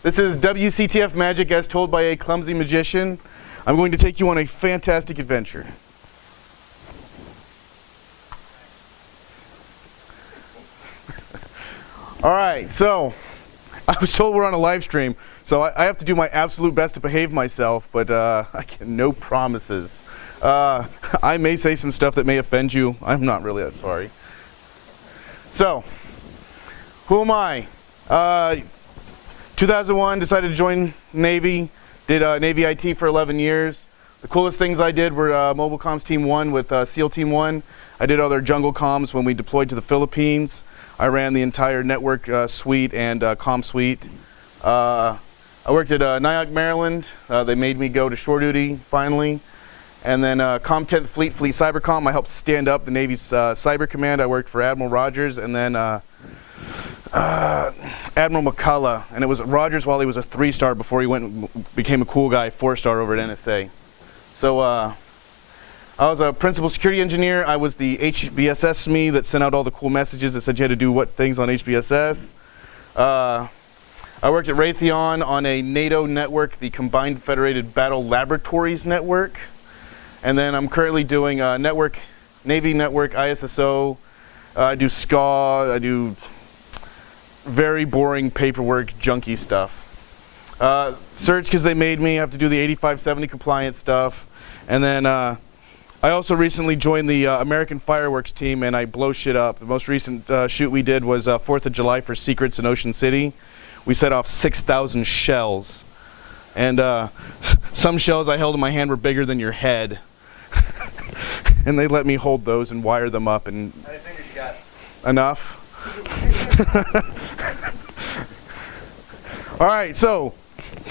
This is WCTF Magic as told by a clumsy magician. I'm going to take you on a fantastic adventure. All right, so I was told we're on a live stream, so I have to do my absolute best to behave myself, but I can no promises. I may say some stuff that may offend you. I'm not really that sorry. So, who am I? 2001, decided to join Navy, did Navy IT for 11 years. The coolest things I did were Mobile Comms Team 1 with SEAL Team 1. I did other jungle comms when we deployed to the Philippines. I ran the entire network suite and comm suite. I worked at Nyack, Maryland. They made me go to shore duty finally. And then Com 10th Fleet Cybercom, I helped stand up the Navy's Cyber Command. I worked for Admiral Rogers and then Admiral McCullough. And it was Rogers while he was a 3-star before he went and became a cool guy, 4-star over at NSA. So I was a principal security engineer. I was the HBSS SME that sent out all the cool messages that said you had to do what things on HBSS. I worked at Raytheon on a NATO network, the Combined Federated Battle Laboratories Network. And then I'm currently doing Navy network, ISSO. I do SCA. I do very boring paperwork, junky stuff. Search because they made me. I have to do the 8570 compliance stuff. And then I also recently joined the American Fireworks team, and I blow shit up. The most recent shoot we did was 4th of July for Secrets in Ocean City. We set off 6,000 shells. And some shells I held in my hand were bigger than your head. And they let me hold those and wire them up. And how many fingers you got? Enough. All right, so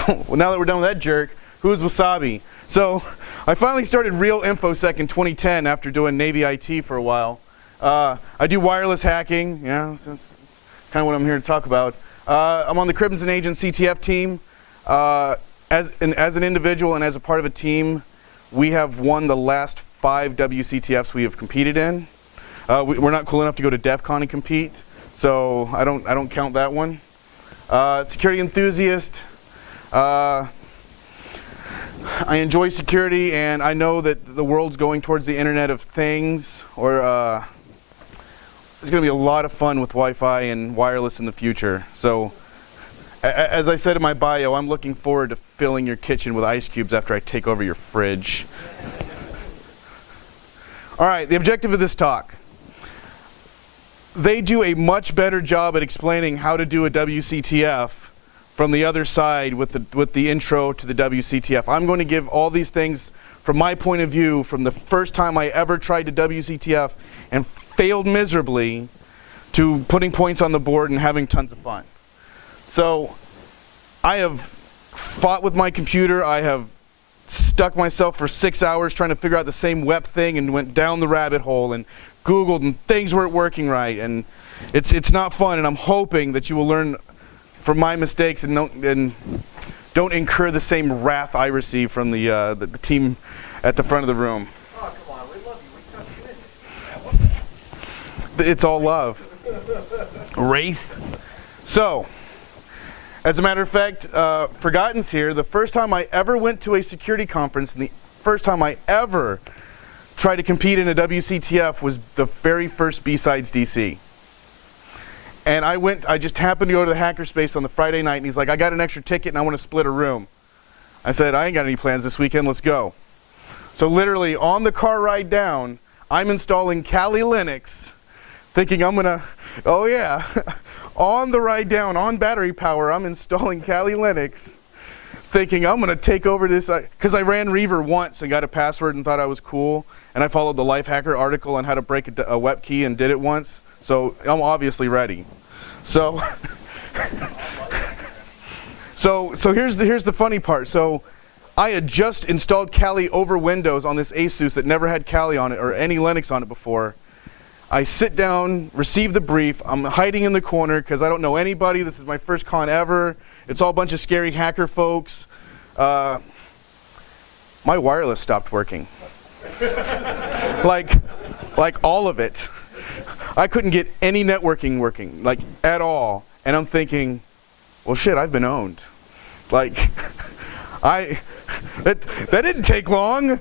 now that we're done with that jerk, who's Wasabi? So I finally started real InfoSec in 2010 after doing Navy IT for a while. I do wireless hacking. Yeah, that's kind of what I'm here to talk about. I'm on the Crimson Agent CTF team. As an individual and as a part of a team, we have won the last 5 WCTFs we have competed in. We're not cool enough to go to DEF CON and compete, so I don't count that one. Security enthusiast. I enjoy security, and I know that the world's going towards the Internet of Things, or there's going to be a lot of fun with Wi-Fi and wireless in the future. So, as I said in my bio, I'm looking forward to filling your kitchen with ice cubes after I take over your fridge. All right, the objective of this talk. They do a much better job at explaining how to do a WCTF from the other side with the intro to the WCTF. I'm going to give all these things from my point of view from the first time I ever tried to WCTF and failed miserably to putting points on the board and having tons of fun. So I have fought with my computer. I have stuck myself for 6 hours trying to figure out the same web thing and went down the rabbit hole and Googled and things weren't working right. And it's not fun, and I'm hoping that you will learn from my mistakes and don't incur the same wrath I receive from the team at the front of the room. Oh, come on, we love you. We tucked you in. It's all love. Wraith. So, as a matter of fact, Forgotten's here. The first time I ever went to a security conference and the first time I ever tried to compete in a WCTF was the very first BSides DC. And I just happened to go to the hackerspace on the Friday night, and he's like, I got an extra ticket and I want to split a room. I said, I ain't got any plans this weekend, let's go. So literally on the car ride down, I'm installing Kali Linux, thinking I'm gonna, oh yeah, on the ride down, on battery power, I'm installing Kali Linux, thinking I'm gonna take over this, because I ran Reaver once and got a password and thought I was cool, and I followed the Lifehacker article on how to break a web key and did it once, so I'm obviously ready. So, so here's the funny part. So I had just installed Kali over Windows on this Asus that never had Kali on it or any Linux on it before. I sit down, receive the brief. I'm hiding in the corner because I don't know anybody. This is my first con ever. It's all a bunch of scary hacker folks. My wireless stopped working. like all of it. I couldn't get any networking working, like at all. And I'm thinking, well shit, I've been owned. Like, that didn't take long. I'm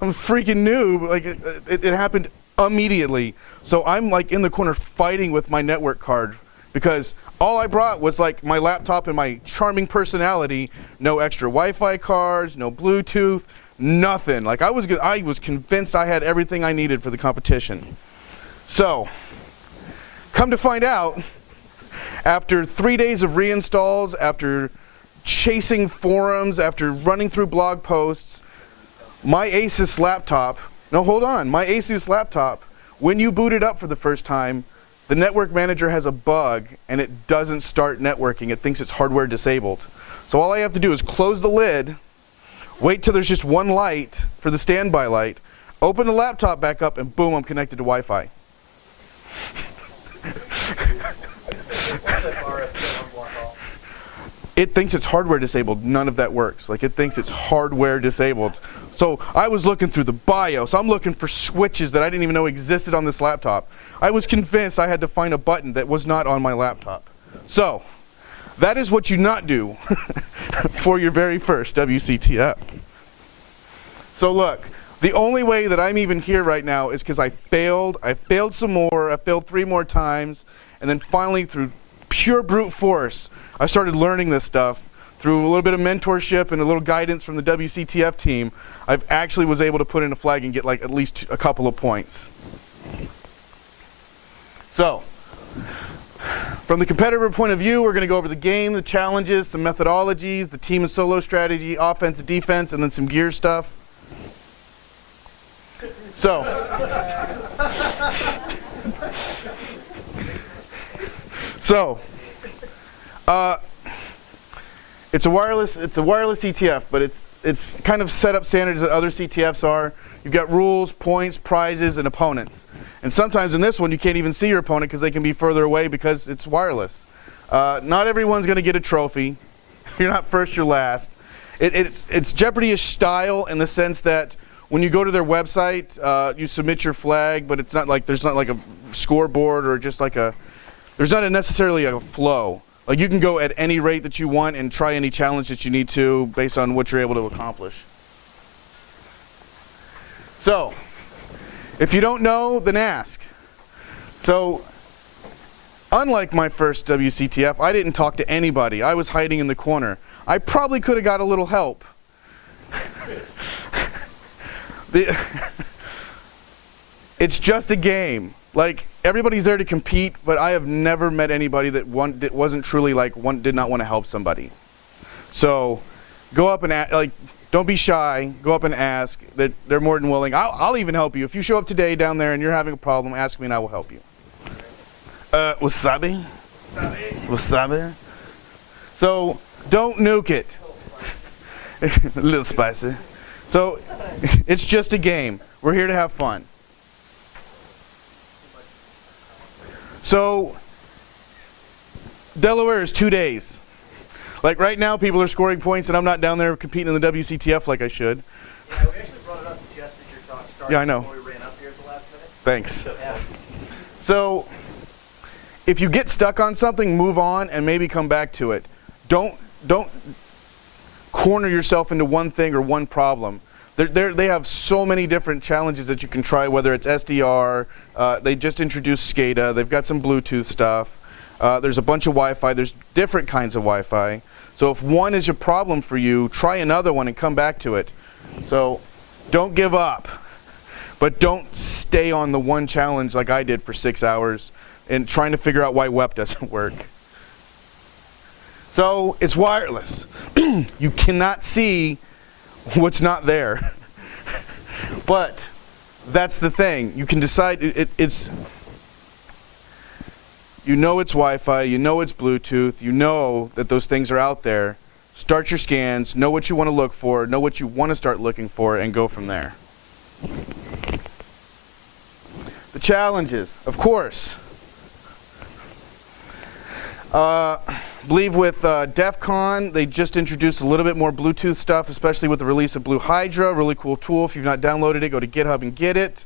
a freaking noob. Like, it happened immediately. So I'm like in the corner fighting with my network card because all I brought was like my laptop and my charming personality. No extra Wi-Fi cards, no Bluetooth, nothing. Like I was convinced I had everything I needed for the competition. So, come to find out, after 3 days of reinstalls, after chasing forums, after running through blog posts, my Asus laptop, no, hold on, my Asus laptop, when you boot it up for the first time, the network manager has a bug and it doesn't start networking. It thinks it's hardware disabled. So all I have to do is close the lid, wait till there's just one light for the standby light, open the laptop back up, and boom, I'm connected to Wi-Fi. It thinks it's hardware disabled. None of that works. Like, it thinks it's hardware disabled. So I was looking through the BIOS. I'm looking for switches that I didn't even know existed on this laptop. I was convinced I had to find a button that was not on my laptop. So that is what you not do for your very first WCTF. So look, the only way that I'm even here right now is because I failed. I failed some more. I failed 3 more times. And then finally, through pure brute force, I started learning this stuff. Through a little bit of mentorship and a little guidance from the WCTF team, I've actually was able to put in a flag and get like at least a couple of points. So, from the competitor point of view, we're going to go over the game, the challenges, some methodologies, the team and solo strategy, offense and defense, and then some gear stuff. So, it's a wireless CTF, but it's kind of set up standard as other CTFs are. You've got rules, points, prizes, and opponents. And sometimes in this one, you can't even see your opponent because they can be further away because it's wireless. Not everyone's going to get a trophy. You're not first, you're last. It's Jeopardy-ish style in the sense that when you go to their website, you submit your flag, but it's not like there's not like a scoreboard or just like there's not necessarily a flow. Like you can go at any rate that you want and try any challenge that you need to based on what you're able to accomplish. So, if you don't know, then ask. So, unlike my first WCTF, I didn't talk to anybody. I was hiding in the corner. I probably could have got a little help. It's just a game. Like, everybody's there to compete, but I have never met anybody that wasn't truly like did not want to help somebody. So, go up and don't be shy. Go up and ask. They're more than willing. I'll even help you. If you show up today down there and you're having a problem, ask me and I will help you. Wasabi? Wasabi? So, don't nuke it. A little spicy. So, it's just a game. We're here to have fun. So, Delaware is 2 days. Like right now, people are scoring points, and I'm not down there competing in the WCTF like I should. Yeah, we actually brought it up just as your talk started. Yeah, I know. Before we ran up here at the last minute. Thanks. Yeah. So, if you get stuck on something, move on and maybe come back to it. Don't corner yourself into one thing or one problem. They have so many different challenges that you can try, whether it's SDR, they just introduced SCADA, they've got some Bluetooth stuff, there's a bunch of Wi-Fi, there's different kinds of Wi-Fi. So if one is a problem for you, try another one and come back to it. So don't give up, but don't stay on the one challenge like I did for 6 hours and trying to figure out why WEP doesn't work. So it's wireless. You cannot see what's not there. But that's the thing. You can decide it's you know it's Wi-Fi, you know it's Bluetooth, you know that those things are out there. Start your scans, know what you want to look for, know what you want to start looking for, and go from there. The challenges, of course. Believe with DEF CON, they just introduced a little bit more Bluetooth stuff, especially with the release of Blue Hydra. Really cool tool. If you've not downloaded it, go to GitHub and get it.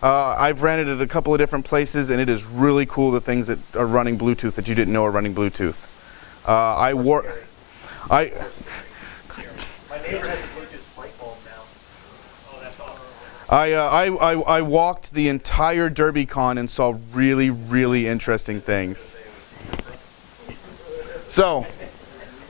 I've ran it at a couple of different places, and it is really cool, the things that are running Bluetooth that you didn't know are running Bluetooth. I My neighbor has a Bluetooth light bulb now. Oh, that's awesome. I walked the entire DerbyCon and saw really, really interesting things. So,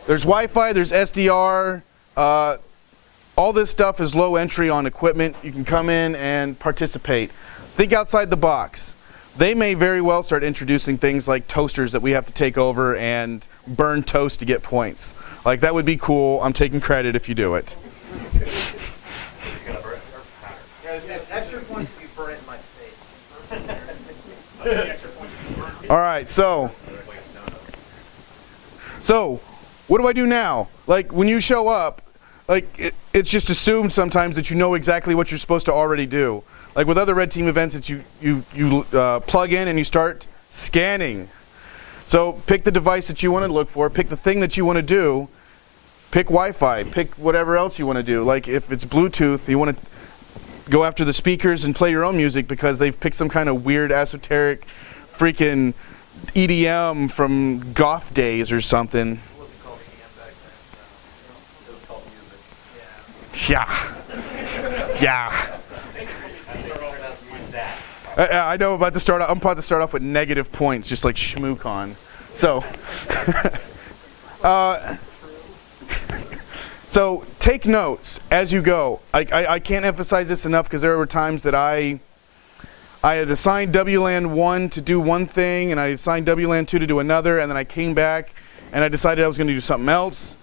there's Wi-Fi, there's SDR. All this stuff is low entry on equipment. You can come in and participate. Think outside the box. They may very well start introducing things like toasters that we have to take over and burn toast to get points. Like, that would be cool. I'm taking credit if you do it. Extra points if you burn it in my face. All right, so what do I do now? Like, when you show up, like, it's just assumed sometimes that you know exactly what you're supposed to already do. Like with other red team events, it's you plug in and you start scanning. So pick the device that you want to look for, pick the thing that you want to do, pick Wi-Fi, pick whatever else you want to do. Like if it's Bluetooth, you want to go after the speakers and play your own music because they've picked some kind of weird esoteric freaking EDM from goth days or something. What was it called EDM back then? It was called music. Yeah. I know I'm about to start off with negative points, just like ShmooCon. So, so take notes as you go. I can't emphasize this enough because there were times that I had assigned WLAN 1 to do one thing, and I assigned WLAN 2 to do another, and then I came back and I decided I was going to do something else,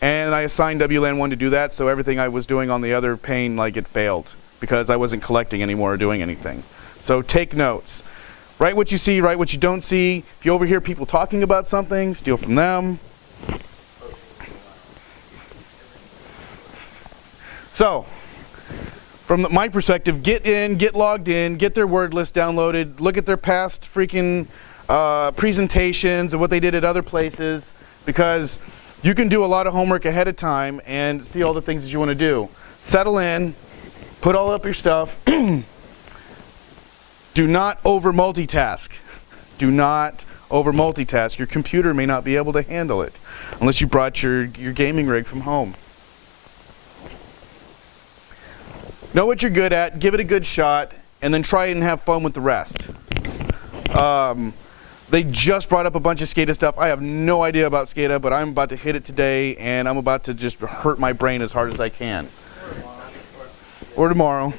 and I assigned WLAN 1 to do that, so everything I was doing on the other pane, like, it failed because I wasn't collecting anymore or doing anything. So take notes. Write what you see, write what you don't see. If you overhear people talking about something, steal from them. So, from my perspective, get in, get logged in, get their word list downloaded, look at their past freaking presentations and what they did at other places, because you can do a lot of homework ahead of time and see all the things that you want to do. Settle in, put all up your stuff. Do not over multitask. Do not over multitask. Your computer may not be able to handle it unless you brought your gaming rig from home. Know what you're good at, give it a good shot, and then try it and have fun with the rest. They just brought up a bunch of SCADA stuff. I have no idea about SCADA, but I'm about to hit it today, and I'm about to just hurt my brain as hard as I can. Or tomorrow.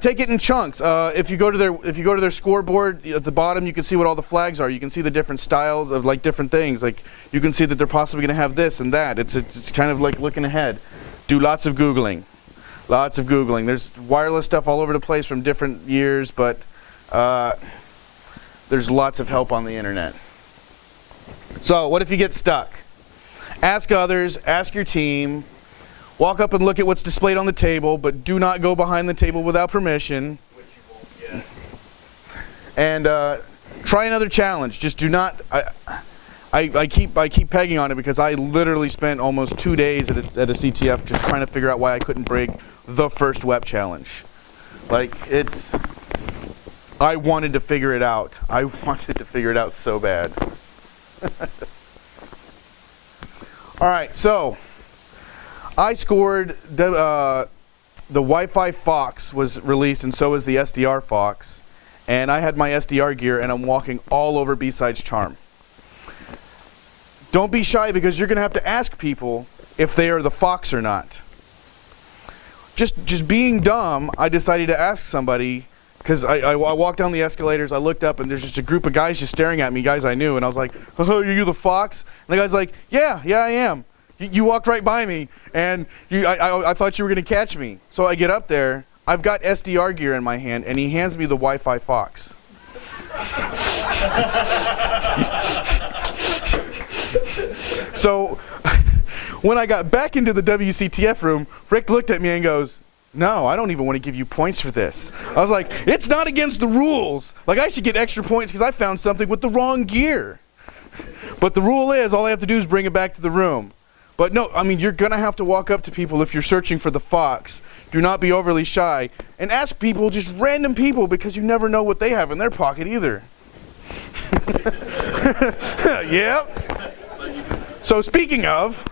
Take it in chunks. If you go to their scoreboard at the bottom, you can see what all the flags are. You can see the different styles of like different things. Like you can see that they're possibly going to have this and that. It's kind of like looking ahead. Do lots of Googling. Lots of Googling. There's wireless stuff all over the place from different years, but there's lots of help on the internet. So what if you get stuck? Ask others. Ask your team. Walk up and look at what's displayed on the table, but do not go behind the table without permission. Which you won't get. And try another challenge. Just do not. I keep pegging on it because I literally spent almost 2 days at a CTF just trying to figure out why I couldn't break the first WEP challenge. Like I wanted to figure it out. I wanted to figure it out so bad. All right, so. I scored, the Wi-Fi Fox was released and so was the SDR Fox. And I had my SDR gear and I'm walking all over BSides Charm. Don't be shy because you're going to have to ask people if they are the Fox or not. Just being dumb, I decided to ask somebody because I walked down the escalators, I looked up and there's just a group of guys just staring at me, guys I knew. And I was like, oh, are you the Fox? And the guy's like, yeah, I am. You walked right by me, and I thought you were going to catch me. So I get up there. I've got SDR gear in my hand, and he hands me the Wi-Fi Fox. So when I got back into the WCTF room, Rick looked at me and goes, no, I don't even want to give you points for this. I was like, it's not against the rules. Like, I should get extra points because I found something with the wrong gear. But the rule is all I have to do is bring it back to the room. But no, I mean, you're going to have to walk up to people if you're searching for the Fox. Do not be overly shy. And ask people, just random people, because you never know what they have in their pocket either. Yep. So speaking of,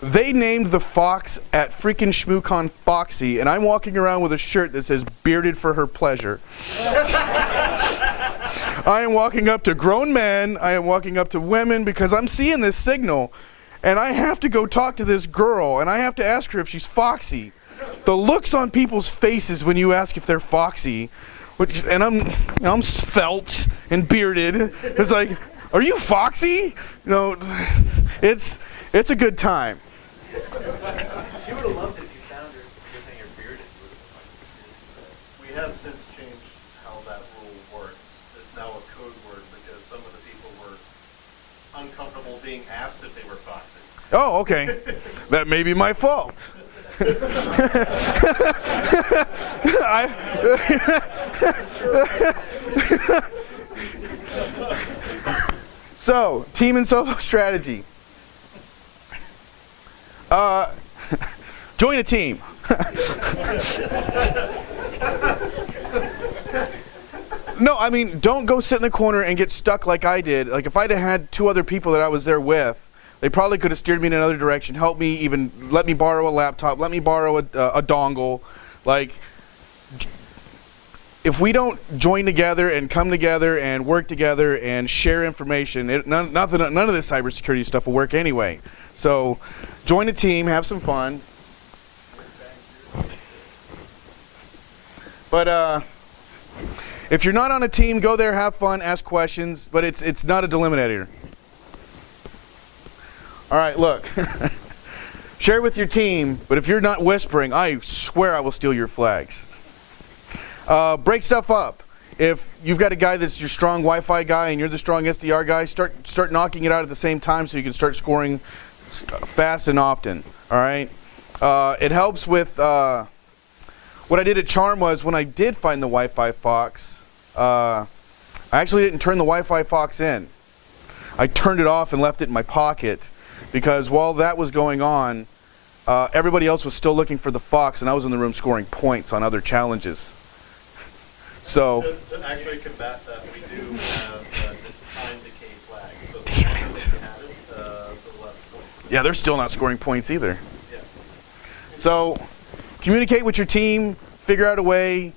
they named the fox at freaking ShmooCon Foxy, and I'm walking around with a shirt that says "Bearded for her pleasure." I am walking up to grown men, I am walking up to women because I'm seeing this signal, and I have to go talk to this girl, and I have to ask her if she's foxy. The looks on people's faces when you ask if they're foxy, and I'm svelte and bearded. It's like, are you foxy? You know, it's a good time. She would have loved it if you found her. Good thing you're bearded. We have since changed how that rule works. It's now a code word because some of the people were uncomfortable being asked if they were foxy. Oh, okay. That may be my fault. So, team and solo strategy. Join a team. No, I mean, don't go sit in the corner and get stuck like I did. Like, if I'd have had two other people that I was there with, they probably could have steered me in another direction, helped me, even let me borrow a laptop, let me borrow a dongle. Like, if we don't join together and come together and work together and share information, none of this cybersecurity stuff will work anyway. So, join a team, have some fun. But if you're not on a team, go there, have fun, ask questions, but it's not a delimitator. All right, look. Share with your team, but if you're not whispering, I swear I will steal your flags. Break stuff up. If you've got a guy that's your strong Wi-Fi guy and you're the strong SDR guy, start knocking it out at the same time so you can start scoring fast and often. All right. It helps with what I did at Charm was when I did find the Wi-Fi Fox, I actually didn't turn the Wi-Fi Fox in. I turned it off and left it in my pocket because while that was going on, everybody else was still looking for the Fox, and I was in the room scoring points on other challenges. So To actually combat that, we do have this time decay flag. So Damn it. if you have it, to the left point. yeah, they're still not scoring points either. Yes. So communicate with your team, figure out a way.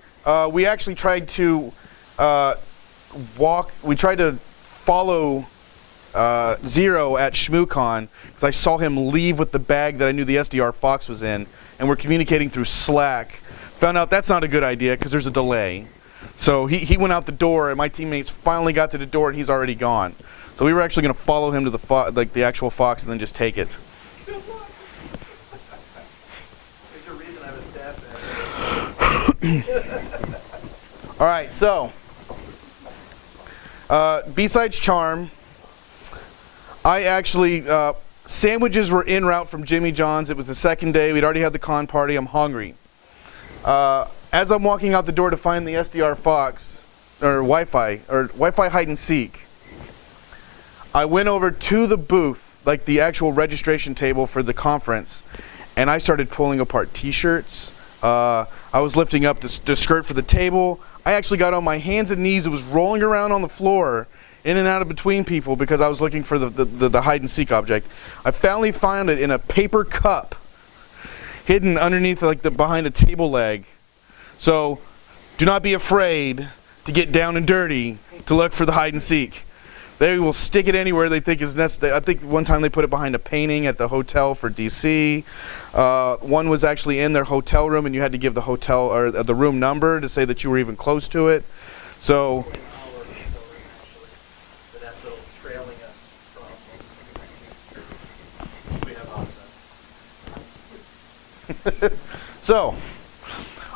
We actually tried to follow Zero at ShmooCon because I saw him leave with the bag that I knew the SDR Fox was in, and we're communicating through Slack. Found out that's not a good idea because there's a delay. So he went out the door, and my teammates finally got to the door, and he's already gone. So we were actually going to follow him to the actual Fox and then just take it. There's a reason I was staff. All right, so BSides Charm. I actually sandwiches were en route from Jimmy John's. It was the second day. We'd already had the con party. I'm hungry. As I'm walking out the door to find the SDR Fox, or Wi-Fi hide and seek, I went over to the booth, like the actual registration table for the conference, and I started pulling apart T-shirts. I was lifting up the skirt for the table. I actually got on my hands and knees. It was rolling around on the floor, in and out of between people because I was looking for the hide and seek object. I finally found it in a paper cup, hidden underneath behind a table leg. So, do not be afraid to get down and dirty to look for the hide and seek. They will stick it anywhere they think is necessary. I think one time they put it behind a painting at the hotel for DC. One was actually in their hotel room, and you had to give the hotel or the room number to say that you were even close to it. So. So,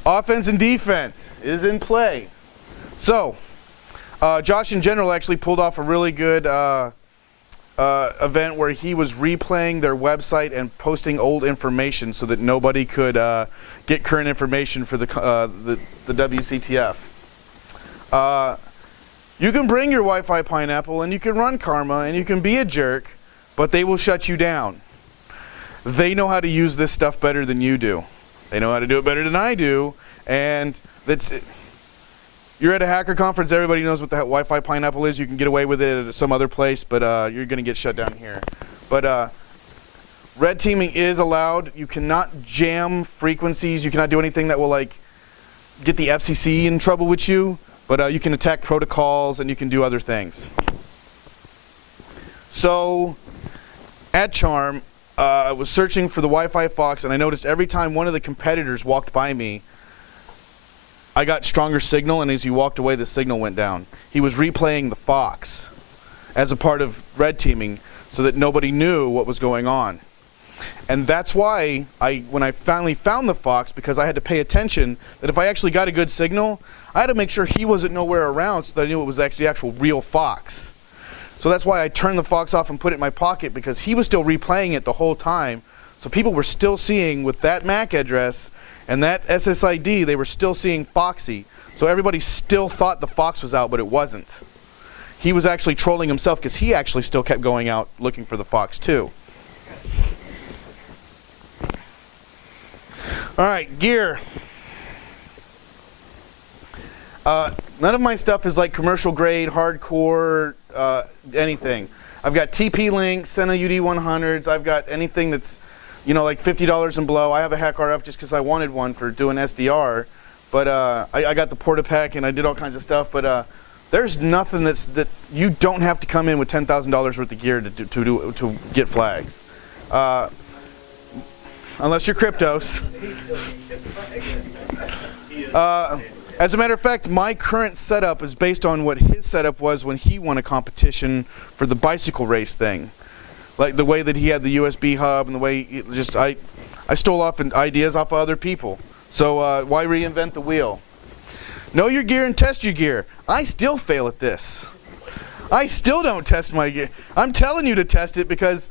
offense and defense is in play. So, Josh in general actually pulled off a really good event where he was replaying their website and posting old information so that nobody could get current information for the WCTF. You can bring your Wi-Fi pineapple and you can run Karma and you can be a jerk, but they will shut you down. They know how to use this stuff better than you do. They know how to do it better than I do, and you're at a hacker conference, everybody knows what the Wi-Fi pineapple is. You can get away with it at some other place, but you're going to get shut down here. But red teaming is allowed. You cannot jam frequencies. You cannot do anything that will like get the FCC in trouble with you. But you can attack protocols and you can do other things. So at Charm, I was searching for the Wi-Fi Fox, and I noticed every time one of the competitors walked by me, I got stronger signal, and as he walked away, the signal went down. He was replaying the Fox as a part of red teaming so that nobody knew what was going on. And that's why when I finally found the Fox, because I had to pay attention that if I actually got a good signal, I had to make sure he wasn't nowhere around so that I knew it was actually the actual real Fox. So that's why I turned the Fox off and put it in my pocket, because he was still replaying it the whole time. So people were still seeing with that MAC address and that SSID, they were still seeing Foxy. So everybody still thought the Fox was out, but it wasn't. He was actually trolling himself because he actually still kept going out looking for the Fox too. All right, gear. None of my stuff is like commercial grade, hardcore, anything. I've got TP-Link, Sena UD100s. I've got anything that's, you know, like $50 and below. I have a Hack RF just because I wanted one for doing SDR. But I got the Portapack and I did all kinds of stuff. But there's nothing that you don't have to come in with $10,000 worth of gear to get flags. Unless you're Cryptos. As a matter of fact, my current setup is based on what his setup was when he won a competition for the bicycle race thing. Like the way that he had the USB hub and the way I stole off ideas off of other people. So why reinvent the wheel? Know your gear and test your gear. I still fail at this. I still don't test my gear. I'm telling you to test it because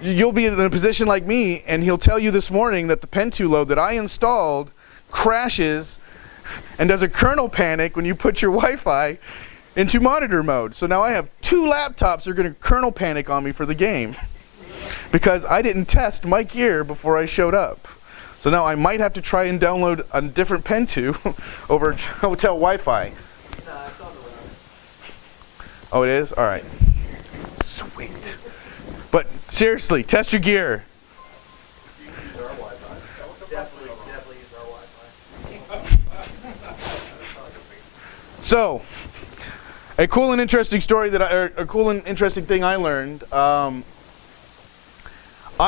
you'll be in a position like me, and he'll tell you this morning that the Pen2 load that I installed crashes and does a kernel panic when you put your Wi-Fi into monitor mode. So now I have 2 laptops that are going to kernel panic on me for the game because I didn't test my gear before I showed up. So now I might have to try and download a different Pen2 over hotel Wi-Fi. Oh, it is? All right. Sweet. But seriously, test your gear. Definitely use our Wi-Fi. So, a cool and interesting story a cool and interesting thing I learned. I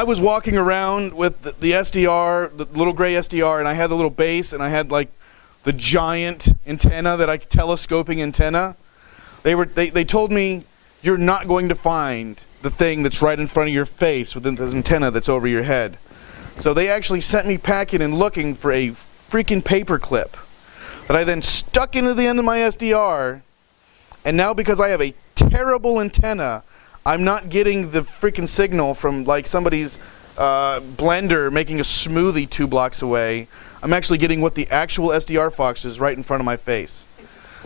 was walking around with the SDR, the little gray SDR, and I had the little base, and I had like the giant antenna telescoping antenna. They told me you're not going to find the thing that's right in front of your face with this antenna that's over your head. So they actually sent me packing and looking for a freaking paper clip that I then stuck into the end of my SDR, and now because I have a terrible antenna, I'm not getting the freaking signal from like somebody's blender making a smoothie 2 blocks away. I'm actually getting what the actual SDR Fox is right in front of my face.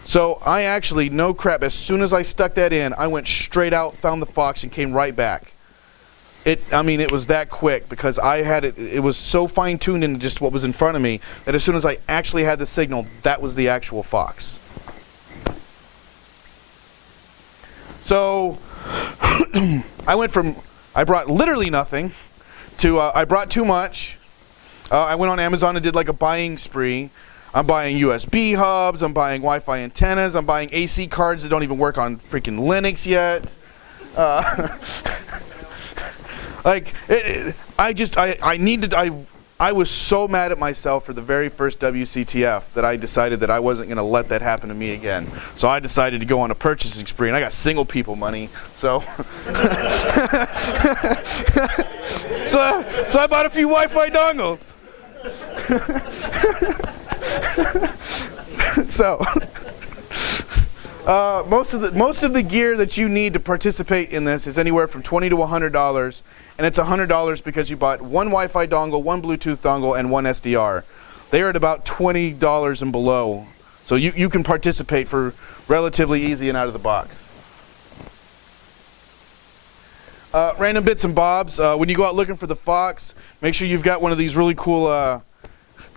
So I actually, no crap, as soon as I stuck that in, I went straight out, found the Fox, and came right back. It was that quick because I had it was so fine-tuned into just what was in front of me that as soon as I actually had the signal, that was the actual Fox. So I brought literally nothing to I brought too much. I went on Amazon and did like a buying spree. I'm buying USB hubs, I'm buying Wi-Fi antennas, I'm buying AC cards that don't even work on freaking Linux yet. I was so mad at myself for the very first WCTF that I decided that I wasn't going to let that happen to me again. So I decided to go on a purchasing spree, and I got single people money, so. so I bought a few Wi-Fi dongles. So, most of the gear that you need to participate in this is anywhere from $20 to $100, and it's $100 because you bought 1 Wi-Fi dongle, 1 Bluetooth dongle, and 1 SDR. They are at about $20 and below, so you can participate for relatively easy and out of the box. Random bits and bobs. When you go out looking for the Fox, make sure you've got one of these really cool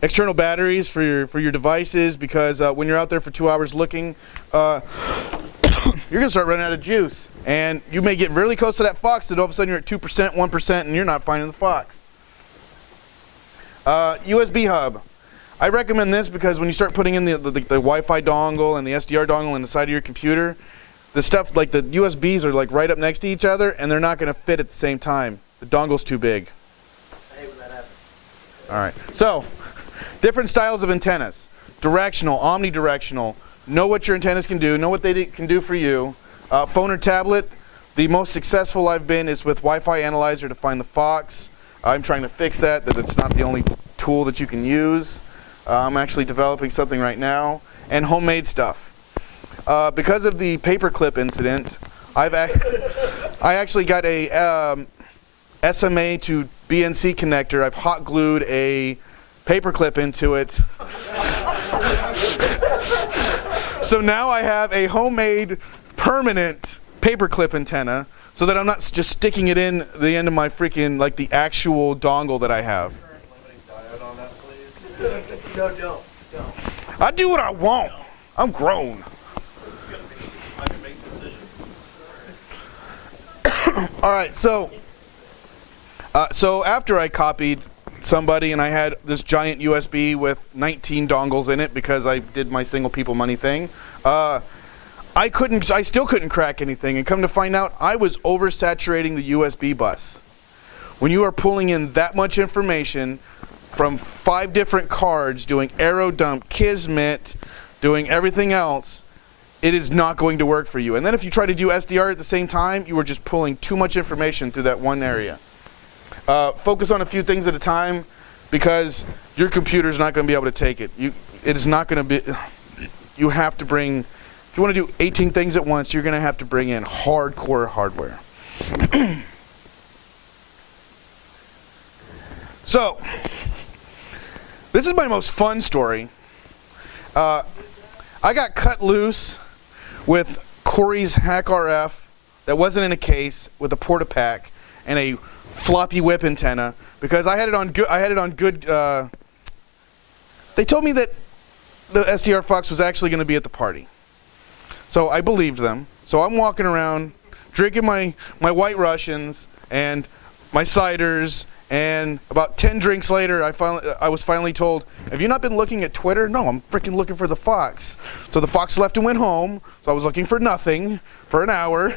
external batteries for your devices, because when you're out there for 2 hours looking, you're gonna start running out of juice, and you may get really close to that fox that all of a sudden you're at 2%, 1%, and you're not finding the fox. USB hub. I recommend this because when you start putting in the Wi-Fi dongle and the SDR dongle in the side of your computer, the stuff like the USBs are like right up next to each other, and they're not going to fit at the same time. The dongle's too big. I hate when that happens. All right. So, different styles of antennas. Directional, omnidirectional. Know what your antennas can do. Know what they can do for you. Phone or tablet. The most successful I've been is with Wi-Fi analyzer to find the fox. I'm trying to fix that it's not the only tool that you can use. I'm actually developing something right now. And homemade stuff. Because of the paperclip incident, I actually got a SMA to BNC connector. I've hot glued a paperclip into it. So now I have a homemade permanent paperclip antenna, so that I'm not just sticking it in the end of my freaking, like the actual dongle that I have. No, don't. I do what I want. I'm grown. I can make decisions. All right, so after I copied somebody and I had this giant USB with 19 dongles in it because I did my single people money thing, I still couldn't crack anything, and come to find out, I was oversaturating the USB bus. When you are pulling in that much information from 5 different cards, doing arrow dump, Kismet, doing everything else, it is not going to work for you. And then if you try to do SDR at the same time, you are just pulling too much information through that one area. Focus on a few things at a time, because your computer is not going to be able to take it. It is not going to be. You have to bring. If you want to do 18 things at once, you're going to have to bring in hardcore hardware. So, this is my most fun story. I got cut loose with Corey's Hack RF that wasn't in a case, with a porta-pack and a floppy whip antenna, because I had it on good. They told me that the SDR Fox was actually going to be at the party, so I believed them. So I'm walking around drinking my White Russians and my ciders, and about 10 drinks later, I was finally told, "Have you not been looking at Twitter?" "No, I'm freaking looking for the fox." So the fox left and went home. So I was looking for nothing for an hour.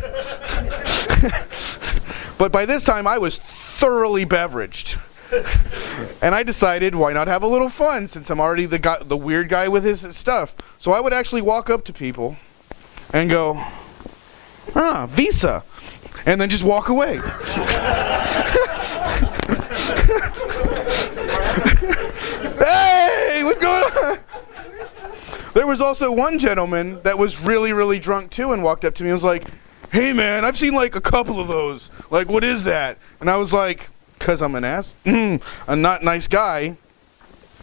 But by this time, I was thoroughly beveraged. And I decided, why not have a little fun, since I'm already the weird guy with his stuff. So I would actually walk up to people and go, "Ah, Visa," and then just walk away. Hey, what's going on? There was also one gentleman that was really, really drunk too, and walked up to me and was like, "Hey man, I've seen like a couple of those. Like, what is that?" And I was like, "'Cause I'm a not nice guy."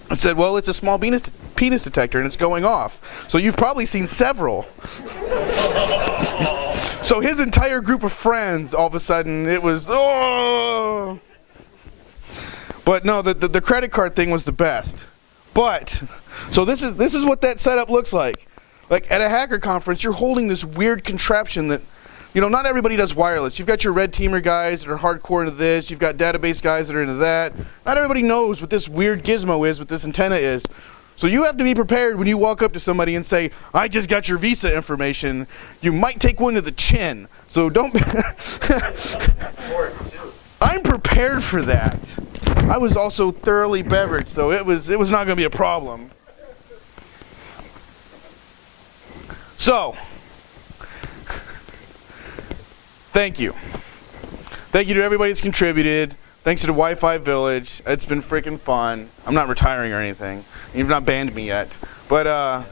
I said, "Well, it's a small penis detector and it's going off. So you've probably seen several." So his entire group of friends, all of a sudden, it was, oh. But no, the credit card thing was the best. But, so this is what that setup looks like. Like at a hacker conference, you're holding this weird contraption that, not everybody does wireless. You've got your red teamer guys that are hardcore into this. You've got database guys that are into that. Not everybody knows what this weird gizmo is, what this antenna is. So you have to be prepared when you walk up to somebody and say, "I just got your Visa information." You might take one to the chin. So don't. I'm prepared for that. I was also thoroughly beveraged, so it was not going to be a problem. So, thank you. Thank you to everybody that's contributed. Thanks to the Wi-Fi Village. It's been freaking fun. I'm not retiring or anything. You've not banned me yet. But,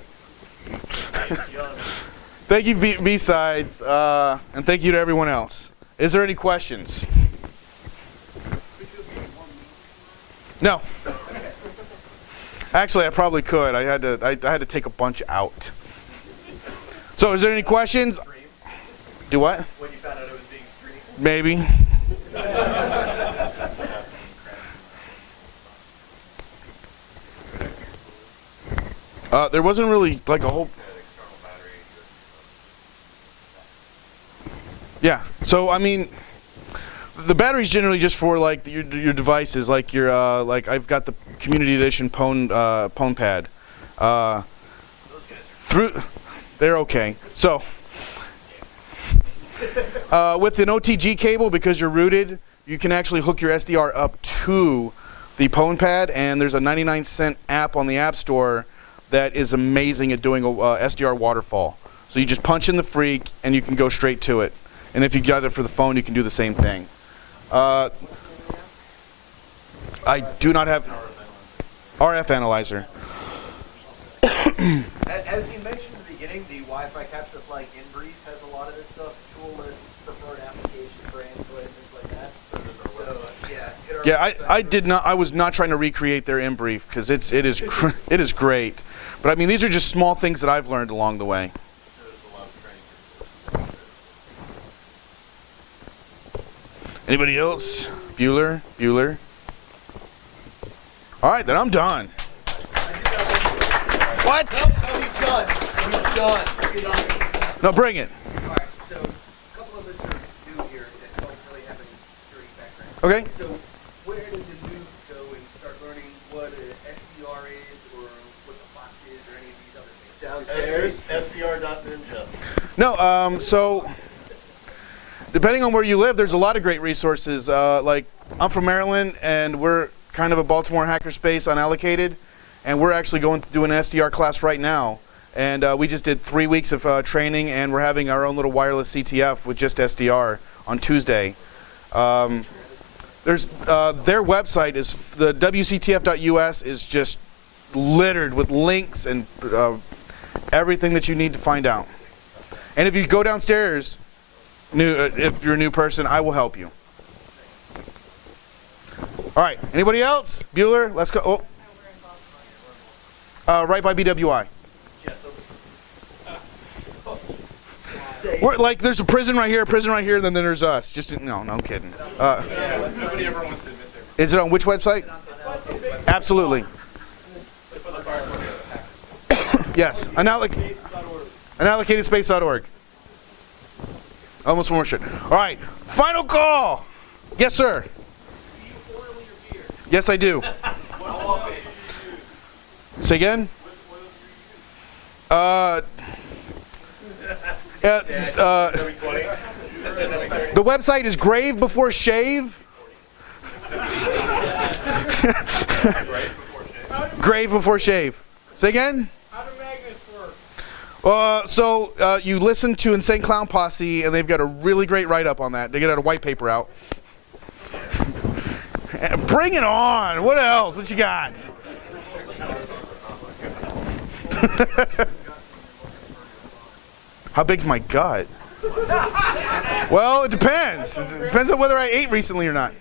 thank you, BSides, and thank you to everyone else. Is there any questions? No. Actually, I probably could. I had to take a bunch out. So, is there any questions? Do what? When you found out it was being streamed? Maybe. There wasn't really like a whole. Yeah. So I mean, the battery's generally just for like your devices, like your like I've got the community edition pwn pad. They're okay. So with an OTG cable, because you're rooted, you can actually hook your SDR up to the pwn pad, and there's a 99-cent app on the App Store that is amazing at doing a SDR waterfall. So you just punch in the freak, and you can go straight to it. And if you got it for the phone, you can do the same thing. I do not have RF analyzer. As you mentioned in the beginning, the Wi-Fi capture like InBrief has a lot of this stuff, tool list, preferred application for Android, things like that. So yeah. I was not trying to recreate their InBrief because it is great. But I mean, these are just small things that I've learned along the way. Anybody else? Bueller? All right, then I'm done. What? No, he's done. He's done. No, bring it. All right, so a couple of us are new here that don't really have any security background. Okay. So where does the noob go and start learning what an SDR is or what the box is or any of these other things? Downstairs, SDR.ninja. No, so depending on where you live, there's a lot of great resources. Like I'm from Maryland, and we're kind of a Baltimore hackerspace unallocated, and we're actually going to do an SDR class right now. And we just did 3 weeks of training, and we're having our own little wireless CTF with just SDR on Tuesday. Their website is the WCTF.us is just littered with links and everything that you need to find out. And if you go downstairs, if you're a new person, I will help you. All right, anybody else? Bueller, let's go. Oh. Right by BWI. We're like, there's a prison right here, and then there's us. No, I'm kidding. Nobody ever wants to admit there. Is it on which website? Absolutely. Yes, unallocatedSpace.org. Almost one more shit. All right, final call. Yes, sir. Yes, I do. Say again? The website is Grave Before Shave. Grave Before Shave. Say again? How do magnets work? So you listen to Insane Clown Posse, and they've got a really great write-up on that. They got a white paper out. Bring it on. What else? What you got? How big's my gut? Well, it depends. It depends on whether I ate recently or not.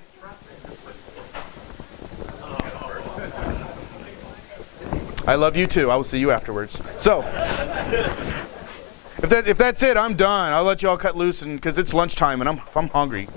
I love you too. I will see you afterwards. So, if that's it, I'm done. I'll let you all cut loose, because it's lunchtime and I'm hungry.